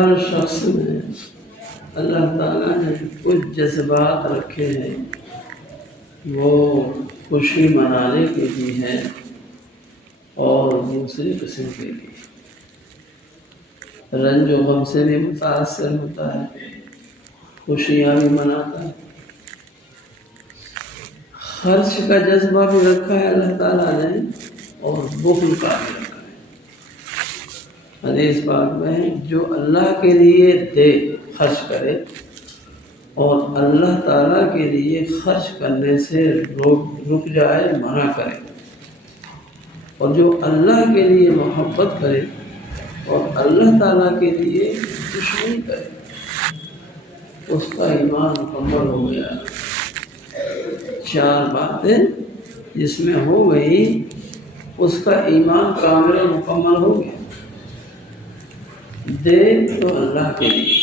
ہر شخص میں اللہ تعالیٰ نے کچھ جذبات رکھے ہیں، وہ خوشی منانے کے لیے ہے اور دوسری قسم کے لیے رنج و غم سے بھی متاثر ہوتا ہے، خوشیاں بھی مناتا ہے۔ خرچ کا جذبہ بھی رکھا ہے اللہ تعالیٰ نے اور بخل کا بھی رکھا ہے۔ حدیث پاک میں جو اللہ کے لیے دے خرچ کرے اور اللہ تعالیٰ کے لیے خرچ کرنے سے رک جائے، منع کرے، اور جو اللہ کے لیے محبت کرے اور اللہ تعالیٰ کے لیے دشمنی کرے، اس کا ایمان مکمل ہو گیا۔ چار باتیں جس میں ہو گئی اس کا ایمان کامل مکمل ہو گیا۔ دے تو اللہ کے لیے،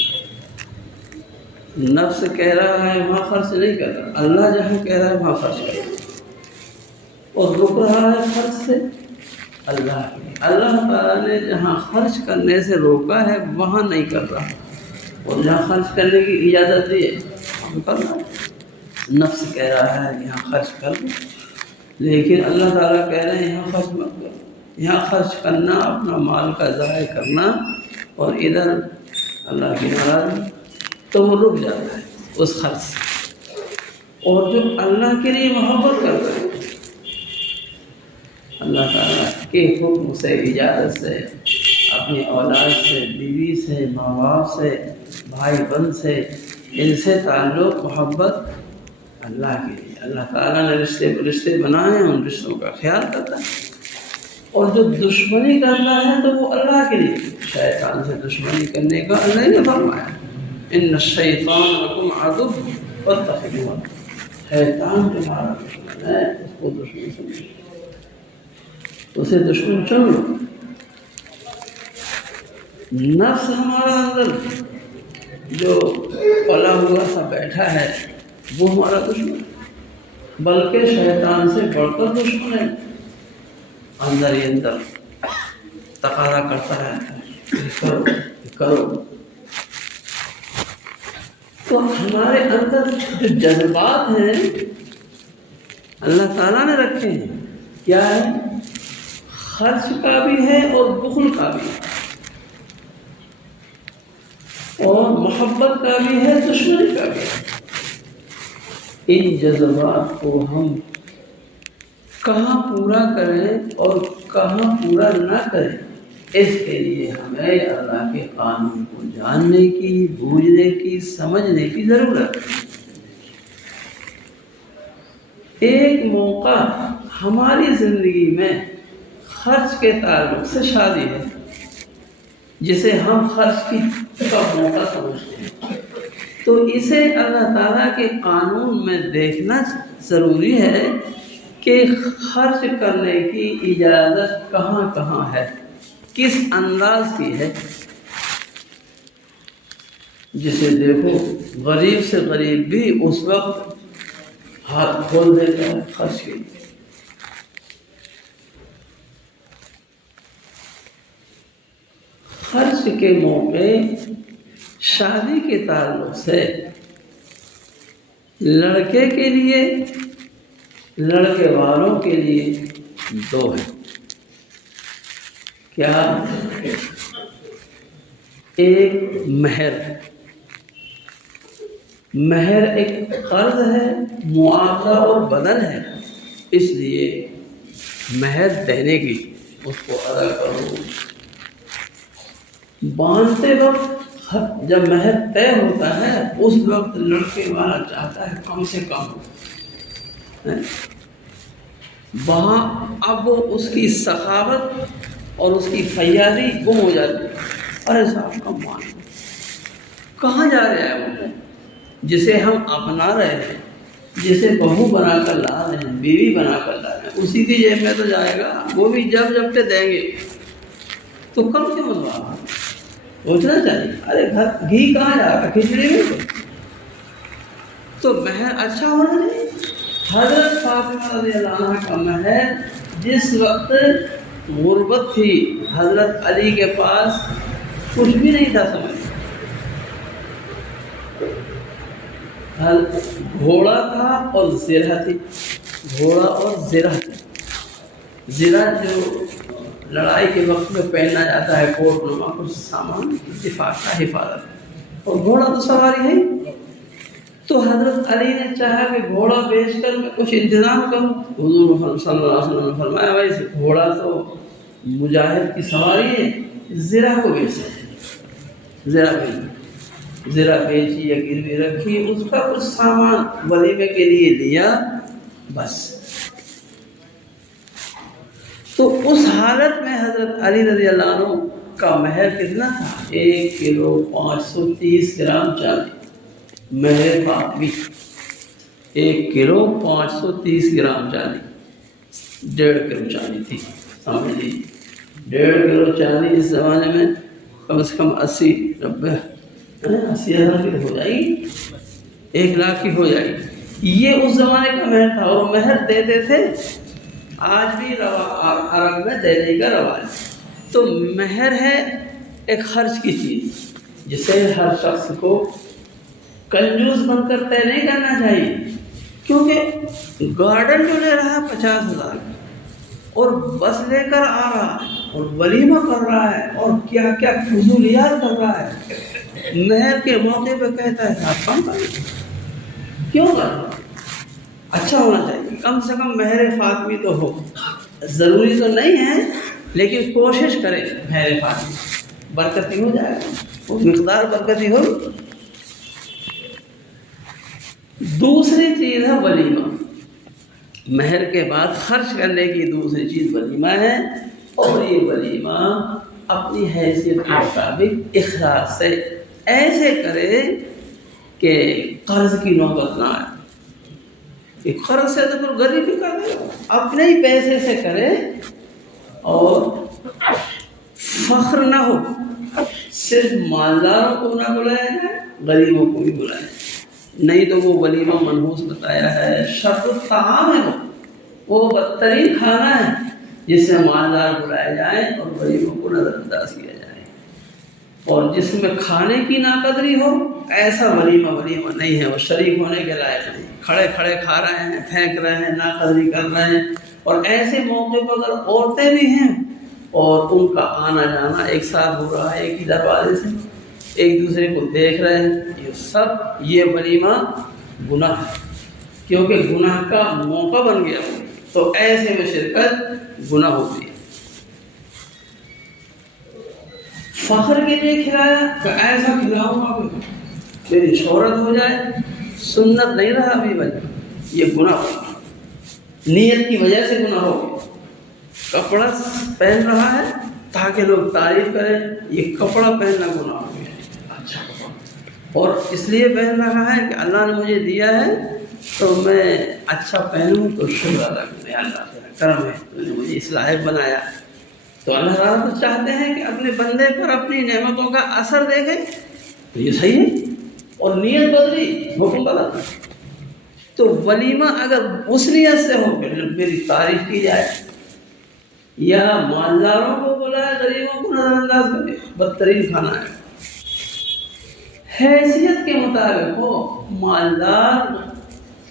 نفس کہہ رہا ہے وہاں خرچ نہیں کر رہا، اللہ جہاں کہہ رہا ہے وہاں خرچ کر رہا، اور رک رہا ہے خرچ سے اللہ کے لیے۔ اللہ تعالیٰ نے جہاں خرچ کرنے سے روکا ہے وہاں نہیں کر رہا، اور جہاں خرچ کرنے کی اجازت دی ہے ہم کر رہا ہے۔ نفس کہہ رہا ہے یہاں خرچ کر دو، لیکن اللہ تعالیٰ کہہ رہے ہیں یہاں خرچ مت کرو۔ یہاں خرچ کرنا اپنا مال کا ضائع کرنا، اور ادھر اللہ کی ناراضی، تو وہ رک جاتا ہے اس خرچ سے۔ اور جو اللہ کے لیے محبت کرتا ہے، اللہ تعالیٰ کے حکم سے، اجازت سے، اپنی اولاد سے، بیوی سے، ماں باپ سے، بھائی بہن سے، ان سے تعلق محبت اللہ کے لیے۔ اللہ تعالیٰ نے رشتے بنائے ہیں، ان رشتوں کا خیال کرتا ہے۔ اور جو دشمنی کرنا ہے تو وہ اللہ کے لیے، شیطان سے دشمنی کرنے کا اللہ نے فرمایا، ان الشیطان لکم عدو فاتخذوہ، شیطان تمہارا دشمن ہے، اس کو دشمن سمجھو، اسے دشمن چن لو۔ نفس ہمارا اندر جو پلا ہوا سا بیٹھا ہے وہ ہمارا دشمن ہے، بلکہ شیطان سے بڑھ کر دشمن ہے۔ اندر ہی اندر تقاضا کرتا ہے کرو کرو۔ تو ہمارے اندر جو جذبات ہیں اللہ تعالیٰ نے رکھے ہیں، کیا ہے؟ خرچ کا بھی ہے اور بخل کا بھی ہے، اور محبت کا بھی ہے، دشمنی کا بھی ہے۔ ان جذبات کو ہم کہاں پورا کریں اور کہاں پورا نہ کریں، اس کے لیے ہمیں اللہ کے قانون کو جاننے کی، بوجھنے کی، سمجھنے کی ضرورت ہے۔ ایک موقع ہماری زندگی میں خرچ کے تعلق سے شادی ہے، جسے ہم خرچ کا موقع سمجھتے ہیں، تو اسے اللہ تعالیٰ کے قانون میں دیکھنا ضروری ہے کہ خرچ کرنے کی اجازت کہاں کہاں ہے، کس انداز کی ہے۔ جسے دیکھو غریب سے غریب بھی اس وقت ہاتھ کھول دیتا ہے خرچ کے لیے۔ خرچ کے موقع شادی کے تعلق سے لڑکے کے لیے، لڑکے والوں کے لیے دو ہیں۔ کیا؟ ایک مہر، مہر ایک قرض ہے، معاوضہ اور بدل ہے، اس لیے مہر دینے کی اس کو ادا کرو۔ باندھتے وقت جب مہر طے ہوتا ہے اس وقت لڑکے والا چاہتا ہے کم سے کم، وہاں اب وہ اس کی سخاوت اور اس کی فیاضی گم ہو جاتی ہے۔ ارے صاحب کم مان، کہاں جا رہے ہیں وہ جسے ہم اپنا رہے ہیں، جسے بہو بنا کر لا رہے ہیں، بیوی بنا کر لا رہے ہیں، اسی کی جیب میں تو جائے گا، وہ بھی جب کے دیں گے، تو کم کیوں منوا سوچنا چاہیے۔ ارے گھر گھی کہاں جا رہا ہے؟ کھچڑی میں تو مہر اچھا ہونا چاہیے۔ حضرت فاطمہ رضی اللہ عنہ کا مہر جس وقت غربت تھی، حضرت علی کے پاس کچھ بھی نہیں تھا سمجھ، گھوڑا تھا اور زرہ تھی، گھوڑا اور زرہ تھی۔ زرہ جو لڑائی کے وقت میں پہنا جاتا ہے، کوٹ نما کچھ سامان دفاع کا، حفاظت، اور گھوڑا تو سواری ہے۔ تو حضرت علی نے چاہا کہ گھوڑا بیچ کر میں کچھ انتظام کروں۔ حضور صلی اللہ علیہ وسلم نے فرمایا بھائی گھوڑا تو مجاہد کی سواری ہے، زرہ کو بیچ سکتے، زرہ بیچی یا گروی رکھی، اس کا کچھ سامان ولیمے کے لیے لیا بس۔ تو اس حالت میں حضرت علی رضی اللہ عنہ کا مہر کتنا تھا؟ 1 کلو 530 گرام چاندی، مہر فاطمی 1 کلو 530 گرام چاندی، 1.5 کلو چاندی تھی، سمجھ لیجیے 1.5 کلو چاندی اس زمانے میں کم سے کم 80,000 کی ہو جائے گی، 1 لاکھ کی ہو جائے گی۔ یہ اس زمانے کا مہر تھا، اور مہر دیتے تھے، آج بھی عرب میں دینے کا رواج۔ تو مہر ہے ایک خرچ کی چیز جسے ہر شخص کو کنجوس بن کر طے نہیں کرنا چاہیے، کیونکہ گارڈن جو لے رہا ہے 50,000 اور بس لے کر آ رہا ہے اور ولیمہ کر رہا ہے اور کیا کیا فضولیات کر رہا ہے، مہر کے موقع پہ کہتا ہے صاحب کم کر، کیوں کر رہا؟ اچھا ہونا چاہیے، کم سے کم مہر فاطمی تو ہو، ضروری تو نہیں ہے لیکن کوشش کرے مہر فاطمی، برکتی ہو جائے گا، وہ مقدار برکتی ہو۔ دوسری چیز ہے ولیمہ، مہر کے بعد خرچ کرنے کی دوسری چیز ولیمہ ہے، اور یہ ولیمہ اپنی حیثیت کے مطابق اخلاص سے ایسے کرے کہ قرض کی نوبت نہ آئے۔ قرض سے تو پھر غریبی کر دے، اپنے ہی پیسے سے کرے، اور فخر نہ ہو، صرف مالداروں کو نہ بلایا جائے، غریبوں کو بھی بلایا جائے، نہیں تو وہ ولیمہ منحوس بتایا ہے، شر الطعام ہے، وہ بدترین کھانا ہے جس میں مالدار بلائے جائیں اور غریبوں کو نظر انداز کیا جائے، اور جس میں کھانے کی ناقدری ہو ایسا ولیمہ نہیں ہے، وہ شریک ہونے کے لائق نہیں، کھڑے کھڑے کھا رہے ہیں، پھینک رہے ہیں، ناقدری کر رہے ہیں۔ اور ایسے موقع پر اگر عورتیں بھی ہیں اور ان کا آنا جانا ایک ساتھ ہو رہا ہے، ایک ہی دروازے سے ایک دوسرے کو دیکھ رہے ہیں، یہ ولیمہ گناہ ہے، کیونکہ گناہ کا موقع بن گیا ہو، تو ایسے میں شرکت گناہ ہوتی ہے۔ فخر کے لیے کھلایا تو ایسا کھلاؤں گا کہ میری شہرت ہو جائے، سنت نہیں رہا ابھی بھائی، یہ گناہ ہوگا، نیت کی وجہ سے گناہ ہوگا۔ کپڑا پہن رہا ہے تاکہ لوگ تعریف کریں، یہ کپڑا پہننا گناہ ہو گیا، اچھا کپڑا، اور اس لیے پہن رہا ہے کہ اللہ نے مجھے دیا ہے تو میں اچھا پہنوں تو شکر ادا کریں، اللہ تعالیٰ کرم ہے تو نے مجھے اس لائق بنایا۔ تو اللہ تعالیٰ تو چاہتے ہیں کہ اپنے بندے پر اپنی نعمتوں کا اثر دیکھے، تو یہ صحیح ہے، اور نیت بدلی حکم بدلتا۔ تو ولیمہ اگر اس نیت سے ہو کہ میری تعریف کی جائے، یا مالداروں کو بلائے غریبوں کو نظر انداز کرے، بدترین کھانا ہے۔ حیثیت کے مطابق ہو، مالدار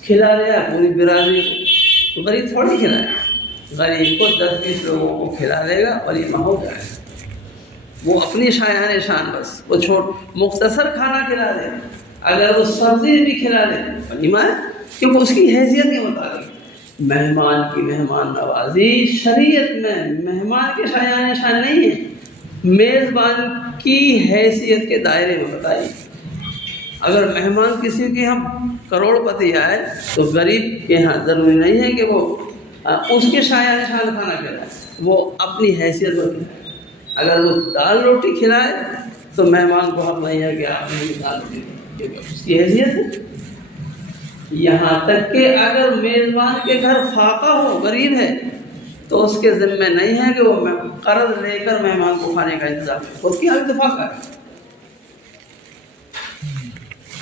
کھلا لیا پوری برادری کو، تو غریب تھوڑی کھلائے، غریب کو 10-20 لوگوں کو کھلا دے گا، ولیمہ ہو جائے گا۔ وہ اپنی شایان شان بس وہ مختصر کھانا کھلا دے، اگر وہ سبزی بھی کھلا دے ولیمہ ہے، کیونکہ اس کی حیثیت کے مطابق۔ مہمان کی مہمان نوازی شریعت میں مہمان کے شایان شان نہیں ہے، میزبان کی حیثیت کے دائرے میں بتائیے۔ اگر مہمان کسی کے یہاں کروڑ پتی آئے تو غریب کے یہاں ضروری نہیں ہے کہ وہ اس کے شایان شان کھانا کھلائے، وہ اپنی حیثیت میں کھلائے۔ اگر وہ دال روٹی کھلائے تو مہمان کو حق نہیں ہے کہ آپ نے دال روٹی کھلائے، اس کی حیثیت ہے۔ یہاں تک کہ اگر میزبان کے گھر فاقہ ہو، غریب ہے، تو اس کے ذمہ نہیں ہے کہ وہ قرض لے کر مہمان کو کھانے کا انتظام کرے، خود کی حالت فاقہ ہے۔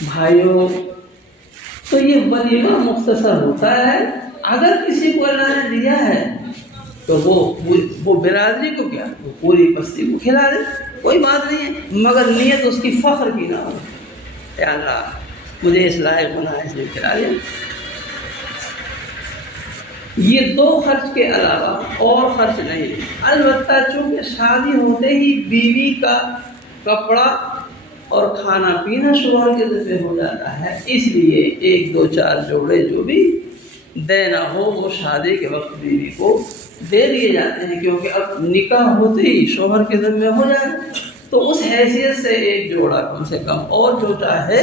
بھائیوں، تو یہ ولیمہ مختصر ہوتا ہے، اگر کسی کو اللہ نے دیا ہے تو وہ برادری کو کیا، وہ پوری بستی کو کھلا دے، کوئی بات نہیں ہے، مگر نیت اس کی فخر کی نہ ہو، اے اللہ مجھے اس لائق بنا، اس نے کھلا دیا۔ یہ دو خرچ کے علاوہ اور خرچ نہیں۔ البتہ چونکہ شادی ہوتے ہی بیوی کا کپڑا اور کھانا پینا شوہر کے ذمہ ہو جاتا ہے، اس لیے ایک دو چار جوڑے جو بھی دینا ہو وہ شادی کے وقت بیوی کو دے دیے جاتے ہیں، کیونکہ اب نکاح ہوتے ہی شوہر کے ذمہ ہو جائے، تو اس حیثیت سے ایک جوڑا کم سے کم اور جو چاہے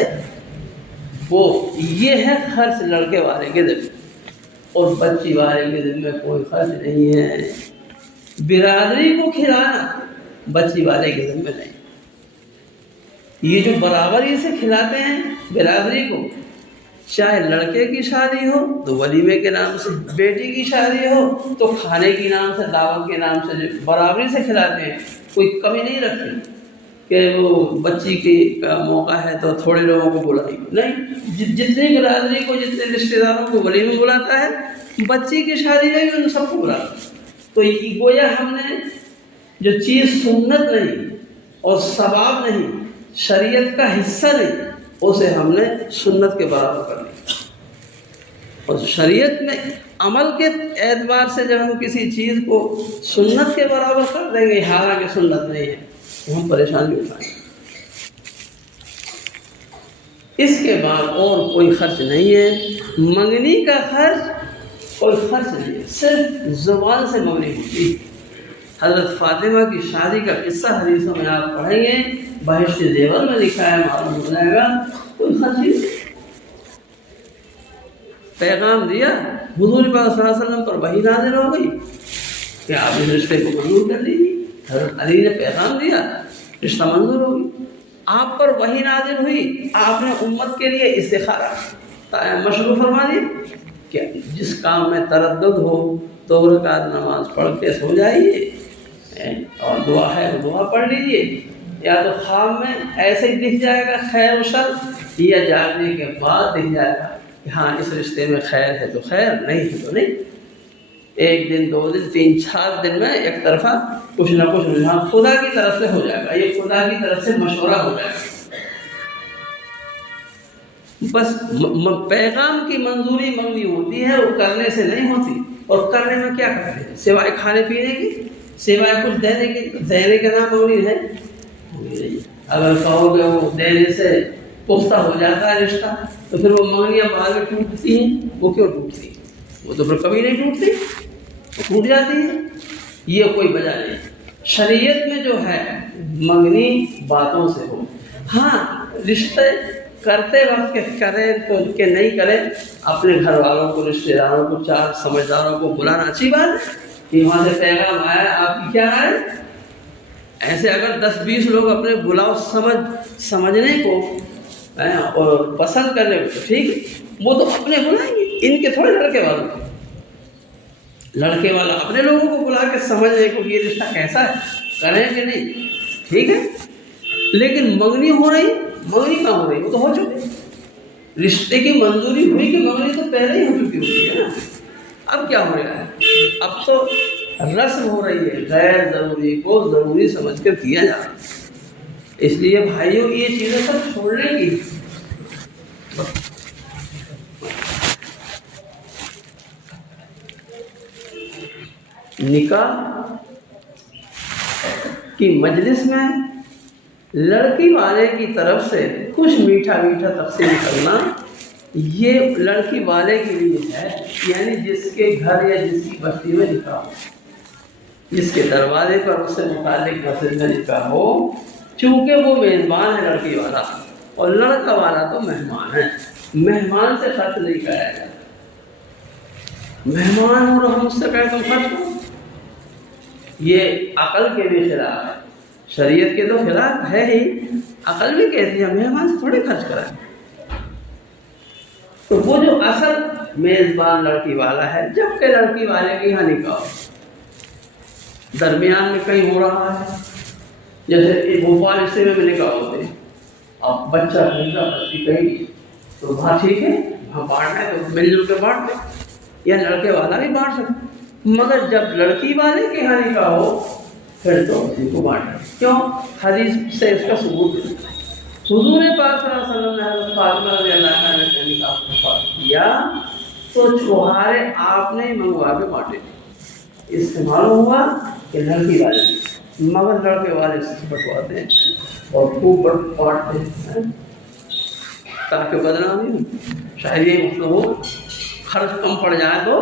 وہ۔ یہ ہے خرچ لڑکے والے کے ذمہ، اور بچی والے کے ذمہ کوئی خرچ نہیں ہے۔ برادری کو کھلانا بچی والے کے ذمہ نہیں۔ یہ جو برابری سے کھلاتے ہیں برادری کو، چاہے لڑکے کی شادی ہو تو ولیمے کے نام سے، بیٹی کی شادی ہو تو کھانے کے نام سے، دعوت کے نام سے، جو برابری سے کھلاتے ہیں، کوئی کمی نہیں رکھتے کہ وہ بچی کی کا موقع ہے تو تھوڑے لوگوں کو بلائیں، نہیں، جتنی برادری کو، جتنے رشتہ داروں کو ولیمے بلاتا ہے، بچی کی شادی میں بھی ان سب کو بلاتا ہے۔ تو یہ گویا ہم نے جو چیز سنت نہیں اور ثواب نہیں، شریعت کا حصہ نہیں، اسے ہم نے سنت کے برابر کر لیا۔ اور شریعت میں عمل کے اعتبار سے جب ہم کسی چیز کو سنت کے برابر کر دیں گے، حالانکہ سنت نہیں ہے، تو ہم پریشانی اٹھائیں گے۔ اس کے بعد اور کوئی خرچ نہیں ہے۔ منگنی کا خرچ کوئی خرچ نہیں ہے، صرف زبان سے منگنی ہوتی ہے۔ حضرت فاطمہ کی شادی کا قصہ حدیثوں میں آپ پڑھیں گے، بہشت زیور میں لکھا ہے، معلوم ہو جائے گا، کوئی خرچ نہیں۔ پیغام دیا، حضور پاک صلی اللہ علیہ وسلم پر وحی نازل ہو گئی کہ آپ اس رشتے کو منظور کر لیجیے۔ حضرت علی نے پیغام دیا، رشتہ منظور ہو گئی۔ آپ پر وحی نازل ہوئی، آپ نے امت کے لیے استخارہ مشروع فرما دیا کہ جس کام میں تردد ہو 2 رکعت نماز پڑھ کے سو جائیے، اور دعا ہے تو دعا پڑھ لیجیے، یا تو خواب میں ایسے ہی دکھ جائے گا خیر و شر، یا جاگنے کے بعد دکھ جائے گا کہ ہاں اس رشتے میں خیر ہے تو خیر، نہیں ہے تو نہیں۔ 1 دن 2 دن 3 4 دن میں ایک طرفہ کچھ نہ کچھ رجحان خدا کی طرف سے ہو جائے گا، یہ خدا کی طرف سے مشورہ ہو جائے گا۔ بس پیغام کی منظوری منگنی ہوتی ہے، وہ کرنے سے نہیں ہوتی۔ اور کرنے میں کیا کرتے ہیں سوائے کھانے پینے کی، سوائے کچھ دینے کی؟ دینے کا نام منگنی ہے؟ اگر کہو کہ وہ دینے سے پختہ ہو جاتا ہے رشتہ، تو پھر وہ منگنیاں بعد میں ٹوٹتی ہیں۔ وہ کیوں ٹوٹتی ہیں؟ وہ تو پھر کبھی نہیں ٹوٹتی، وہ ٹوٹ جاتی ہے۔ یہ کوئی وجہ نہیں۔ شریعت میں جو ہے منگنی باتوں سے ہو۔ ہاں رشتے کرتے وقت کریں تو کہ نہیں کریں، اپنے گھر والوں کو، رشتہ داروں کو، 4 سمجھداروں کو بلانا اچھی بات ہے کہ وہاں سے پیغام آیا ہے، آپ کی کیا رائے؟ ایسے اگر 10-20 لوگ اپنے بلاؤ سمجھنے کو اور پسند کرنے کو، ٹھیک ہے، وہ تو اپنے بلائیں گے، ان کے تھوڑے لڑکے والوں کو۔ لڑکے والا اپنے لوگوں کو بلا کے سمجھنے کو یہ رشتہ کیسا ہے، کریں کہ نہیں، ٹھیک ہے۔ لیکن منگنی ہو رہی، منگنی کہاں ہو رہی؟ وہ تو ہو چکے، رشتے کی منظوری ہوئی کہ منگنی تو پہلے ہی ہو چکی ہوتی ہے نا۔ اب کیا ہو رہا ہے؟ اب تو رسم ہو رہی ہے، غیر ضروری کو ضروری سمجھ کر کیا جا رہا ہے۔ اس لیے بھائیوں یہ چیزیں سب چھوڑنے کی۔ نکاح کی مجلس میں لڑکی والے کی طرف سے کچھ میٹھا میٹھا تقسیم کرنا، یہ لڑکی والے کے لیے ہے، یعنی جس کے گھر یا جس کی بستی میں نکاح ہو، جس کے دروازے پر اس سے متعلق مسجد میں نکاح ہو، چونکہ وہ میزبان ہے لڑکی والا، اور لڑکا والا تو مہمان ہے۔ مہمان سے خرچ نہیں کرایا جاتا۔ مہمان ہو رہا مجھ سے کہے تم خرچ کرو، یہ عقل کے بھی خلاف ہے، شریعت کے تو خلاف ہے ہی، عقل بھی کہتی ہے مہمان سے تھوڑے خرچ کرائیں۔ تو وہ جو اصل میزبان لڑکی والا ہے، جبکہ لڑکی والے کے یہاں نکاح ہو، درمیان میں کہیں ہو رہا ہے، جیسے بھوپال حصے میں نکاح ہوتے ہیں، اب بچہ کہیں گا، بچی کہیں گی، تو وہاں ٹھیک ہے، وہاں بانٹنا ہے تو مل جل کے بانٹ دیں، یا لڑکے والا بھی بانٹ سکتے۔ مگر جب لڑکی والے کے یہاں نکاح ہو پھر تو اسی کو بانٹنا۔ کیوں؟ حدیث سے اس کا ثبوت ہے۔ حضور پاک صلی اللہ علیہ وسلم نے حضرت فاطمہ رضی اللہ عنہا سے نکاح کیا تو چھوہارے آپ نے منگوا کے بانٹے تھے۔ اس سے معلوم ہوا کہ لڑکی والے مگر لڑکے والے سے بٹواتے ہیں اور خوب بانٹتے ہیں تاکہ بدنامی ہو۔ شاید یہ مطلب ہو خرچ کم پڑ جائے تو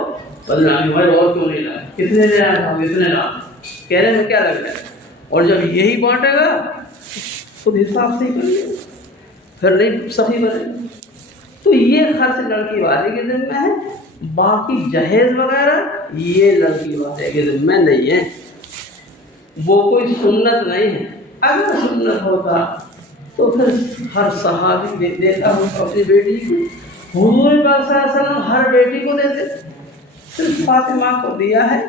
بدنامی ہوئے، اور کیوں نہیں لائے، کتنے دے آئے ہم اتنے لا کہنے میں کیا لگ جائے، اور جب یہی بانٹے گا خود حساب سے ہی کر لے پھر نہیں صحیح بنے۔ تو یہ خرچ لڑکی والے کے ذمہ ہے، باقی جہیز وغیرہ یہ لڑکی والے کے ذمہ نہیں ہے، وہ کوئی سنت نہیں ہے۔ اگر سنت ہوتا تو پھر ہر صحابی دیتا ہوتا اپنی بیٹی کو، حضور پاک صلی اللہ علیہ وسلم ہر بیٹی کو دیتے، صرف فاطمہ کو دیا ہے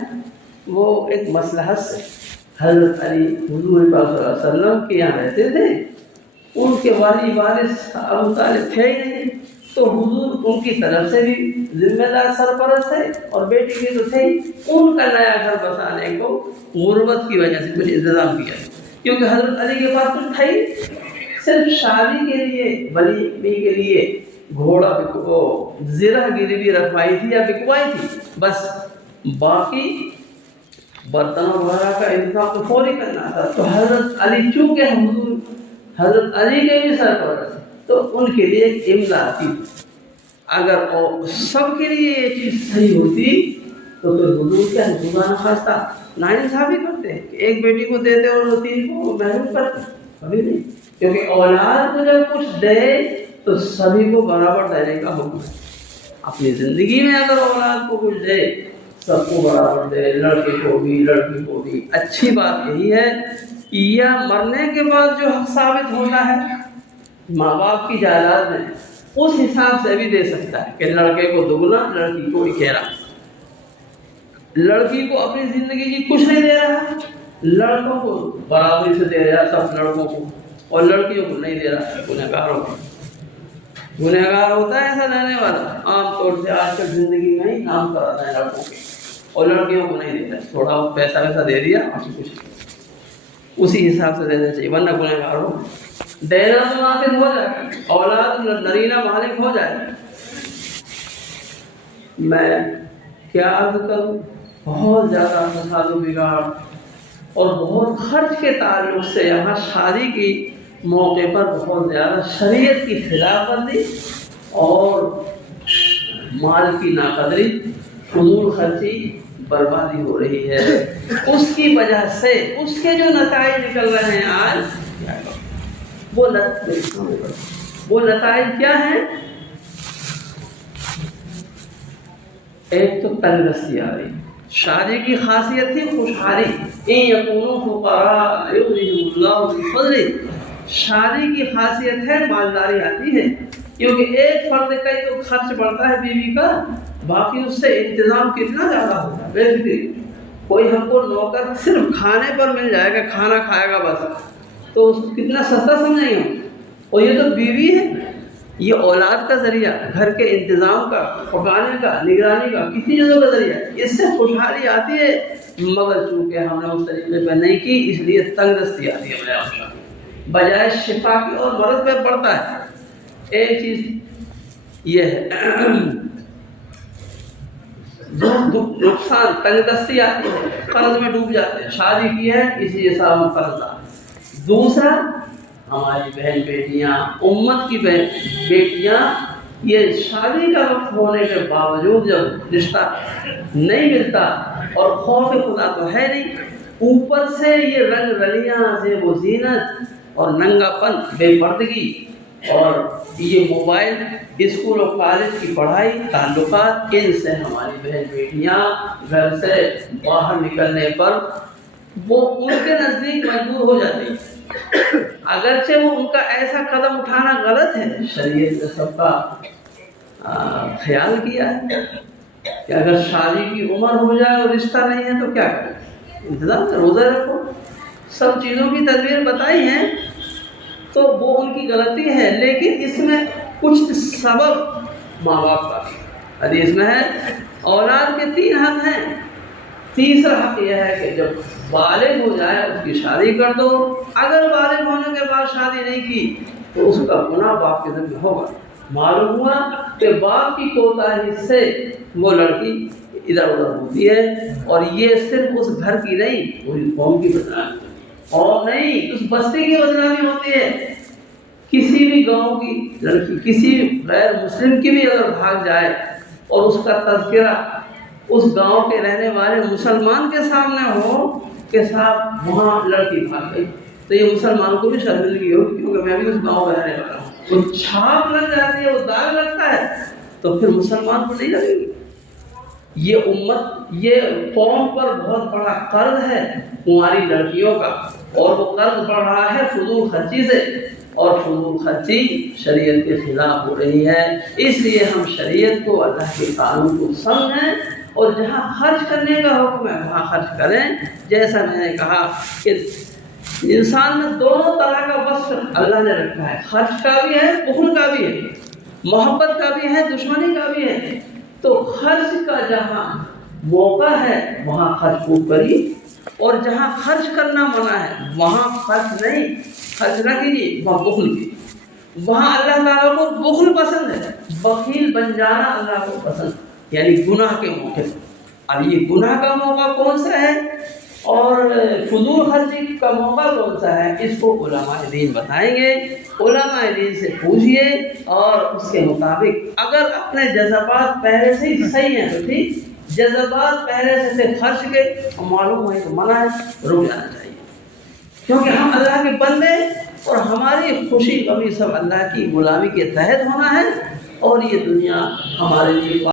وہ ایک مصلحت سے۔ حضرت علی حضور پاک صلی اللہ علیہ وسلم کے یہاں رہتے تھے، ان کے والد ابو طالب تھے ہی نہیں، تو حضور ان کی طرف سے بھی ذمہ دار سرپرست ہے اور بیٹی کی تو تھے ہی، ان کا نیا گھر بسانے کو غربت کی وجہ سے کچھ انتظام کیا، کیونکہ حضرت علی کے پاس کچھ تھا ہی، صرف شادی کے لیے ولیمے کے لیے گھوڑا زرہ گروی رکھوائی تھی یا بکوائی تھی بس، باقی برتنوں وغیرہ کا انتظام تو فوری کرنا تھا۔ تو حضرت علی چونکہ حضور حضرت علی کے بھی سرپرست تو ان کے لیے ایک املا تھی، اگر سب کے لیے یہ چیز صحیح ہوتی تو پھر حضور کیا حضورانہ خاصہ ناانصافی کرتے کہ ایک بیٹی کو دیتے اور تین کو محروم کرتے، کبھی نہیں، کیونکہ اولاد کو جب کچھ دے تو سبھی کو برابر دینے کا حکم ہے۔ اپنی زندگی میں اگر اولاد کو کچھ دے سب کو برابر دے، لڑکے کو بھی لڑکی کو بھی۔ اچھی بات یہی ہے یا مرنے کے بعد جو حق ثابت ہوتا ہے ماں باپ کی جائیداد میں اس حساب سے بھی دے سکتا ہے کہ لڑکے کو دگنا لڑکی کو اکیرا، لڑکی کو اپنی زندگی کی کچھ نہیں دے رہا، لڑکوں کو برابری سے دے رہا سب لڑکوں کو، اور لڑکیوں کو نہیں دے رہا، گنہگاروں کو۔ گنہگار ہوتا ہے ایسا دینے والا، عام طور سے آج کل زندگی میں ہی نام کراتا ہے لڑکوں کے، اور لڑکیوں کو نہیں دیتا ہے، تھوڑا پیسہ ویسا دے دیا اور کچھ اسی حساب سے دینا چاہیے، ورنہ گنہگار ہو۔ دینا مناسب ہو جائے، اولاد نرینہ مالک ہو جائے۔ میں کیا عرض کروں، بہت زیادہ فساد و بگاڑ اور بہت خرچ کے تعلق سے یہاں شادی کی موقع پر بہت زیادہ شریعت کی خلاف ورزی اور مال کی ناقدری، فضول خرچی، بربادی ہو رہی ہے۔ اس کی وجہ سے اس کے جو نتائج نکل رہے ہیں آج، وہ نتائج کیا ہیں؟ ایک تو تنگ دستی آ رہی، شادی کی خاصیت تھی خوشحالی، ان یکونوا فقراء یغنیہم اللہ من فضلہ، شادی کی خاصیت ہے مالداری آتی ہے، کیونکہ ایک فرد کا ہی تو خرچ بڑھتا ہے بیوی کا، باقی اس سے انتظام کتنا زیادہ ہوتا ہے۔ بے فکری کوئی ہم کو نوکر صرف کھانے پر مل جائے گا، کھانا کھائے گا بس، تو اس کو کتنا سستا سمجھیں گے، اور یہ تو بیوی ہے، یہ اولاد کا ذریعہ، گھر کے انتظام کا، پکانے کا، نگرانی کا، کسی چیزوں کا ذریعہ، اس سے خوشحالی آتی ہے، مگر چونکہ ہم نے اس طریقے پہ نہیں کی اس لیے تنگ دستی آتی ہے، بجائے شفا کی اور مرض پہ پڑتا ہے۔ ایک چیز یہ ہے جو نقصان تنگ دستی آتی ہے، قرض میں ڈوب جاتے ہیں، شادی کی ہے اس لیے سارا قرض آ۔ دوسرا، ہماری بہن بیٹیاں، امت کی بہن بیٹیاں، یہ شادی کا وقت ہونے کے باوجود جب رشتہ نہیں ملتا اور خوف خدا تو ہے نہیں، اوپر سے یہ رنگ رلیاں، زیب و زینت اور ننگا پن، بے پردگی، اور یہ موبائل، اسکول اور کالج کی پڑھائی، تعلقات، ان سے ہماری بہن بیٹیاں گھر سے باہر نکلنے پر وہ ان کے نزدیک مجبور ہو جاتی ہیں، اگرچہ وہ ان کا ایسا قدم اٹھانا غلط ہے، شریعت نے سب کا خیال کیا ہے کہ اگر شادی کی عمر ہو جائے اور رشتہ نہیں ہے تو کیا کریں، انتظام کرو، روزہ رکھو، سب چیزوں کی تدبیر بتائی ہیں، تو وہ ان کی غلطی ہے، لیکن اس میں کچھ سبب ماں باپ کا حدیث میں ہے، اولاد کے 3 حق ہیں، تیسرا حق یہ ہے کہ جب بالغ ہو جائے اس کی شادی کر دو. اگر بالغ ہونے کے بعد شادی نہیں کی تو اس کا گناہ باپ کے ذمہ ہوگا. معلوم ہوا کہ باپ کی کوتاہی سے وہ لڑکی ادھر ادھر ہوتی ہے. اور یہ صرف اس گھر کی نہیں پوری قوم کی بدنامی, اور نہیں اس بستی کی بدنامی ہوتی ہے. کسی بھی گاؤں کی لڑکی کسی غیر مسلم کی بھی اگر بھاگ جائے اور اس کا تذکرہ اس گاؤں کے رہنے والے مسلمان کے سامنے ہو کہ صاحب وہاں لڑکی بھاگ گئی, تو یہ مسلمان کو بھی شرمندگی ہوگی, کیونکہ میں بھی اس گاؤں میں رہنے والا ہوں. تو چھاپ لگ جاتی ہے, وہ داغ لگتا ہے, تو پھر مسلمان کو نہیں لگے گی. یہ امت یہ قوم پر بہت بڑا قرض ہے کنواری لڑکیوں کا, اور وہ قرض بڑھ رہا ہے فضول خرچی سے, اور فضول خرچی شریعت کے خلاف ہو رہی ہے. اس لیے ہم شریعت کو, اللہ کے قانون کو سمجھیں, اور جہاں خرچ کرنے کا حکم ہے وہاں خرچ کریں. جیسا میں نے کہا کہ انسان میں دونوں طرح کا وصف اللہ نے رکھا ہے, خرچ کا بھی ہے, بخل کا بھی ہے, محبت کا بھی ہے, دشمنی کا بھی ہے. تو خرچ کا جہاں موقع ہے وہاں خرچ خوب کریے, اور جہاں خرچ کرنا منع ہے وہاں خرچ نہ کیجیے, وہاں بخل کیجیے. وہاں اللہ تعالیٰ کو بخل پسند ہے, بخیل بن جانا اللہ کو پسند, یعنی گناہ کے موقع پر. اب یہ گناہ کا موقع کون سا ہے اور فضول خرچی کا موقع کون سا ہے, اس کو علماء دین بتائیں گے. علماء دین سے پوچھئے, اور اس کے مطابق اگر اپنے جذبات پہلے سے ہی صحیح ہیں تو ٹھیک, جذبات پہلے سے خرچ کے معلوم ہوئے تو منع ہے, رک جانا چاہیے. کیونکہ ہم اللہ کے بندے, اور ہماری خوشی غمی سب اللہ کی غلامی کے تحت ہونا ہے, اور یہ دنیا ہمارے لیے